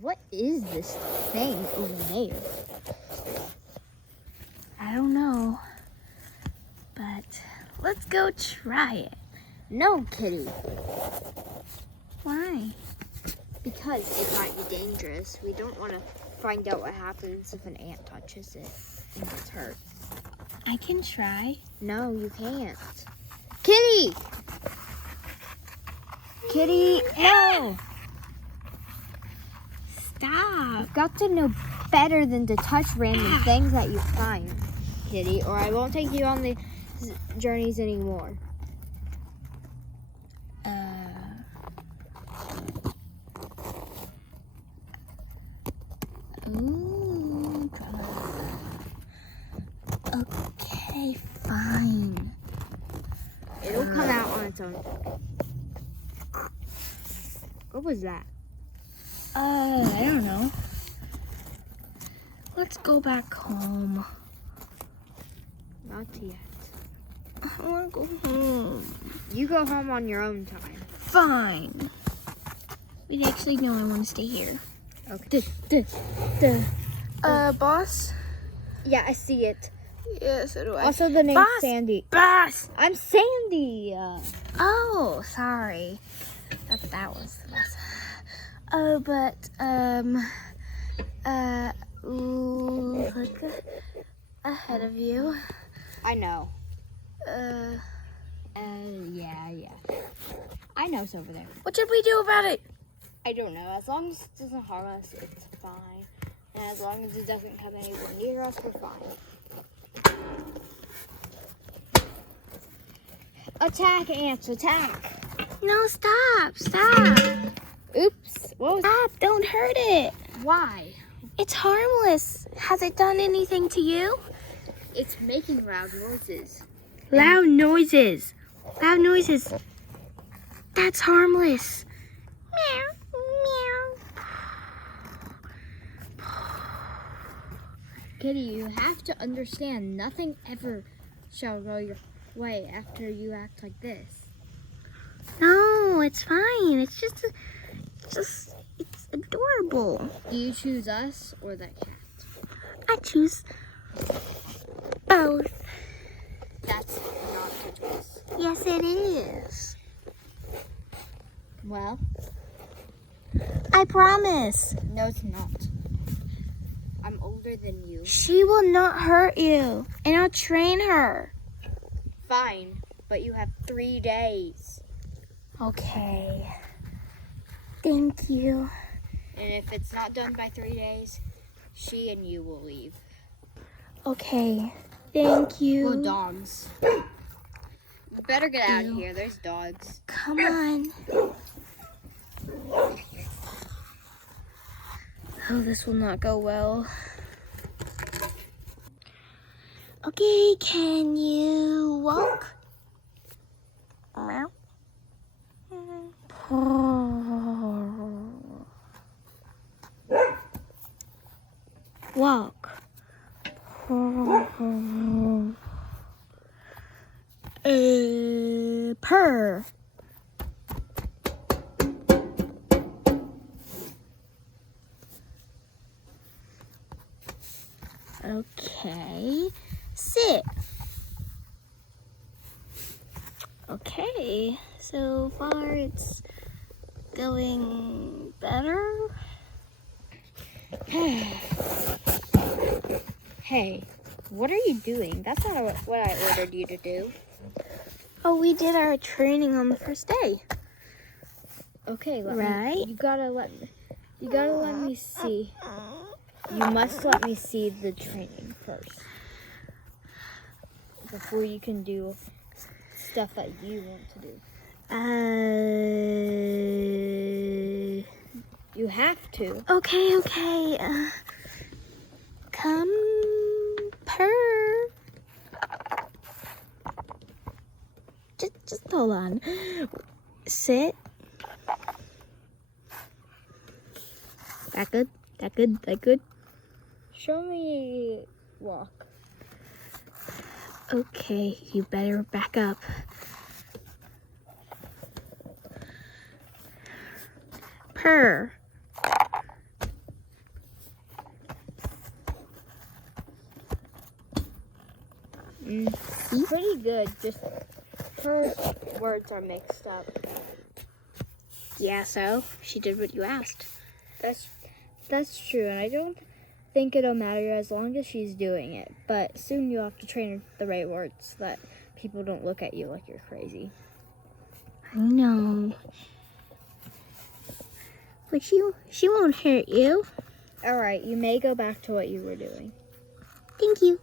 What is this thing over there? I don't know. But let's go try it. No, Kitty. Why? Because it might be dangerous. We don't want to find out what happens if an ant touches it and gets hurt. I can try. No, you can't. Kitty! Kitty, no! Stop. You've got to know better than to touch random things that you find, Kitty, or I won't take you on the journeys anymore. Ooh. Okay, fine. It'll come out on its own. What was that? I don't know. Let's go back home. Not yet. I want to go home. You go home on your own time. Fine. But actually, no, I want to stay here. Okay. Boss? Yeah, I see it. Yeah, so do I. Also, the name's Boss! Sandy. Boss! I'm Sandy. Oh, sorry. That was the boss. Look ahead of you. I know. Yeah. I know it's over there. What should we do about it? I don't know. As long as it doesn't harm us, it's fine. And as long as it doesn't come anywhere near us, we're fine. Attack, ants, attack. No, stop. Oops. What was Stop, don't hurt it. Why? It's harmless. Has it done anything to you? It's making loud noises. Loud noises. That's harmless. Meow. Kitty, you have to understand, nothing ever shall go your way after you act like this. No, it's fine. It's adorable. Do you choose us or that cat? I choose both. That's not a choice. Yes, it is. Well, I promise. no, it's not. I'm older than you. She will not hurt you, and I'll train her. Fine, but you have 3 days. Okay. Thank you. And if it's not done by 3 days, she and you will leave. Okay. Thank you. Well, dogs. You better get out of Ew. here. There's dogs. Come on. Oh, this will not go well. Okay, can you walk? Meow. Walk. Purr. Okay. Sit. Okay. So far it's going better. Hey, what are you doing? That's not what I ordered you to do. Oh, we did our training on the first day. Okay, Right? You gotta let me see. You must let me see the training first. Before you can do stuff that you want to do. You have to. Okay. Come, purr. Just hold on. Sit. That good. Show me walk. Okay, you better back up. Purr. Pretty good. Just her words are mixed up. Yeah, so she did what you asked. That's true, and I don't think it'll matter as long as she's doing it. But soon you'll have to train her the right words so that people don't look at you like you're crazy. I know. But she won't hurt you. All right, you may go back to what you were doing. Thank you.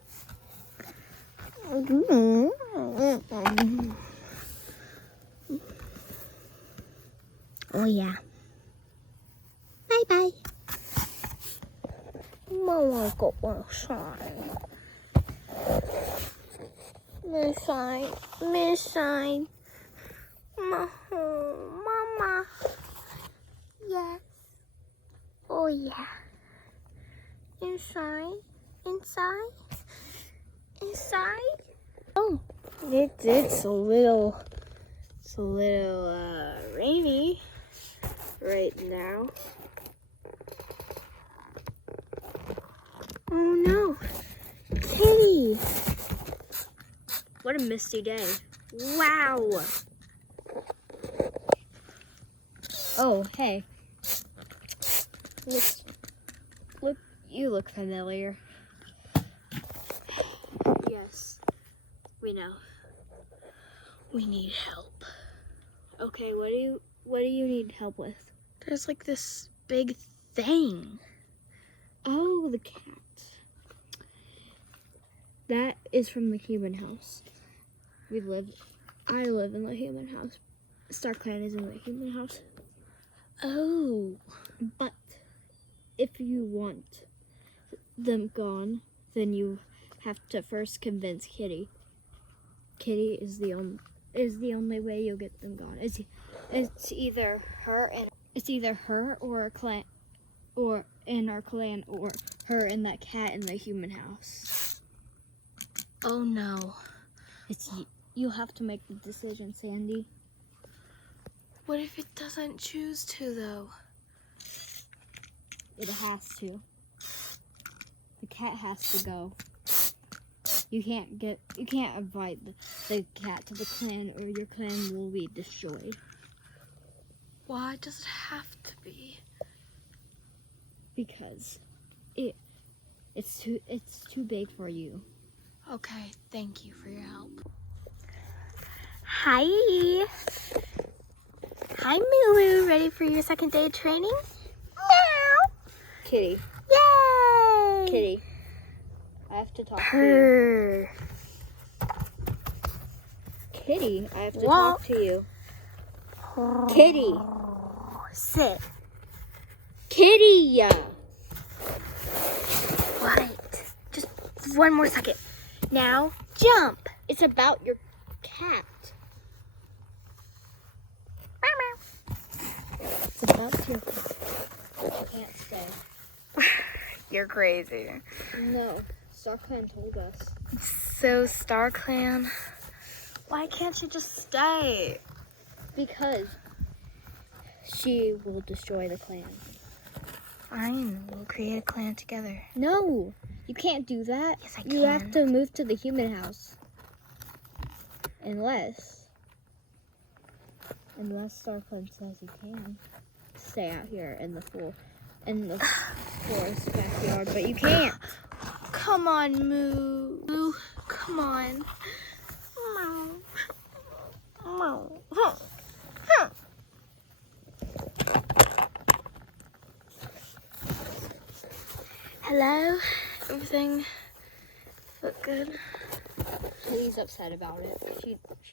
Oh yeah. Bye-bye. Mama go inside. Inside. Mama. Yes. Oh yeah. Inside. Oh, it's a little rainy right now. Oh no, Kitty! What a misty day. Wow. Oh, hey. You look familiar. Yes, we know. We need help. Okay, what do you need help with? There's like this big thing. Oh, the cat. That is from the human house. I live in the human house. StarClan is in the human house. Oh. But if you want them gone, then you have to first convince Kitty. Kitty is the only way you'll get them gone. It's either her or a clan, or in our clan, or her and that cat in the human house. Oh no. You'll have to make the decision, Sandy. What if it doesn't choose to though? It has to. The cat has to go. You can't invite the cat to the clan, or your clan will be destroyed. Why does it have to be? Because it's too big for you. Okay, thank you for your help. Hi. Hi, Mooloo. Ready for your second day of training? Meow. Kitty, Yay. Kitty, I have to talk to Purr. you. Kitty, I have to Walk. talk to you. Kitty. Sit. Kitty! What? Just one more second. Now, jump. It's about your cat. It's about your cat. I can't stay. You're crazy. No, StarClan told us. So, StarClan, why can't you just stay? Because she will destroy the clan. Fine, we'll create a clan together. No, you can't do that. Yes, I You have can. to move to the human house. Unless StarClan says you can stay out here in the forest backyard, but you can't. Come on, Moo. Come on. Hello? Everything look good? Kitty's upset about it.